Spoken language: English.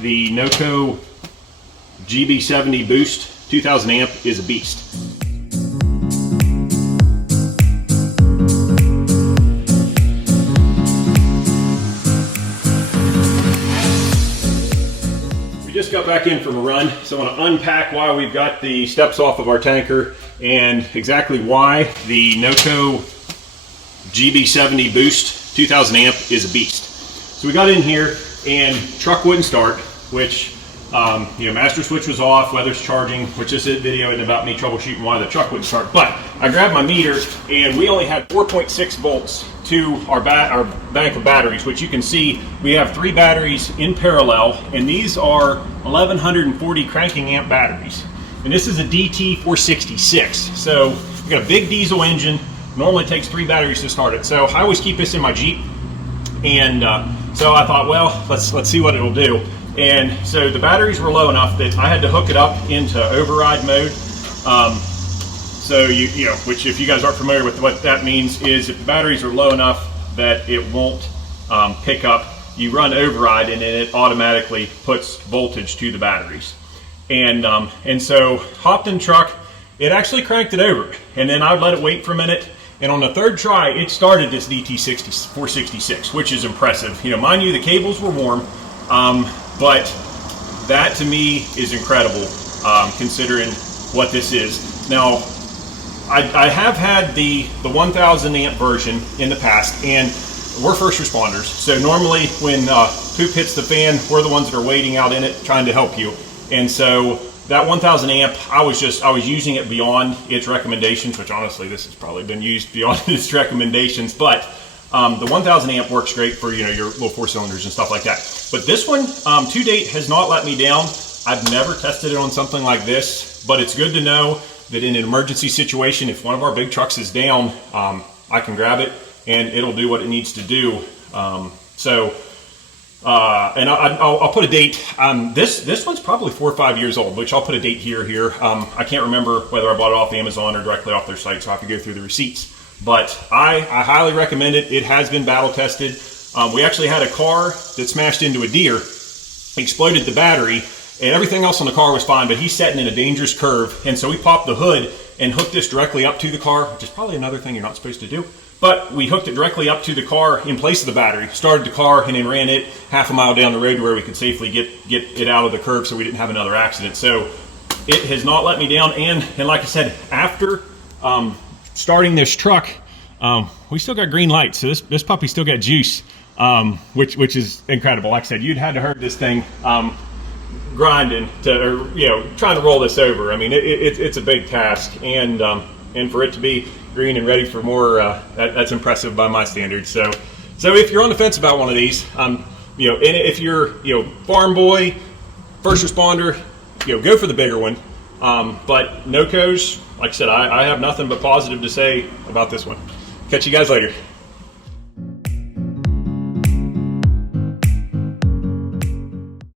the NOCO GB70 Boost 2000 amp is a beast. We just got back in from a run, so I want to unpack why we've got the steps off of our tanker and exactly why the NOCO GB70 Boost 2000 amp is a beast. So we got in here and truck wouldn't start, which master switch was off, weather's charging, which this video isn't about me troubleshooting why the truck wouldn't start. But I grabbed my meter and we only had 4.6 volts to our bank of batteries, which you can see we have 3 batteries in parallel, and these are 1140 cranking amp batteries. And this is a DT466. So we got a big diesel engine, normally takes 3 batteries to start it. So I always keep this in my Jeep, and so I thought, well, let's see what it'll do. And so the batteries were low enough that I had to hook it up into override mode. So which if you guys aren't familiar with what that means, is if the batteries are low enough that it won't pick up, you run override and then it automatically puts voltage to the batteries. And so hopped in truck, it actually cranked it over, and then I would let it wait for a minute. And on the 3rd try, it started this DT466, which is impressive. Mind you, the cables were warm, but that to me is incredible, considering what this is. Now, I have had the 1000 amp version in the past, and we're first responders. So normally when poop hits the fan, we're the ones that are waiting out in it, trying to help you. And so that 1000 amp, I was using it beyond its recommendations, which honestly, this has probably been used beyond its recommendations, but the 1000 amp works great for your little 4 cylinders and stuff like that. But this one, to date, has not let me down. I've never tested it on something like this, but it's good to know that in an emergency situation, if one of our big trucks is down, I can grab it and it'll do what it needs to do. And I'll put a date. This one's probably 4 or 5 years old, which I'll put a date here. I can't remember whether I bought it off Amazon or directly off their site, so I have to go through the receipts. But I highly recommend it. It has been battle tested. We actually had a car that smashed into a deer, exploded the battery, and everything else on the car was fine, but he's setting in a dangerous curve. And so we popped the hood and hooked this directly up to the car, which is probably another thing you're not supposed to do. But we hooked it directly up to the car in place of the battery, started the car, and then ran it half a mile down the road to where we could safely get it out of the curve so we didn't have another accident. So it has not let me down. And like I said, after starting this truck, we still got green lights. So this puppy still got juice, which is incredible. Like I said, you'd had to heard this thing grinding trying to roll this over. I mean, it's a big task, and for it to be green and ready for more, that's impressive by my standards. So if you're on the fence about one of these, and if you're farm boy, first responder, go for the bigger one. But NOCO's, like I said, I have nothing but positive to say about this one. Catch you guys later.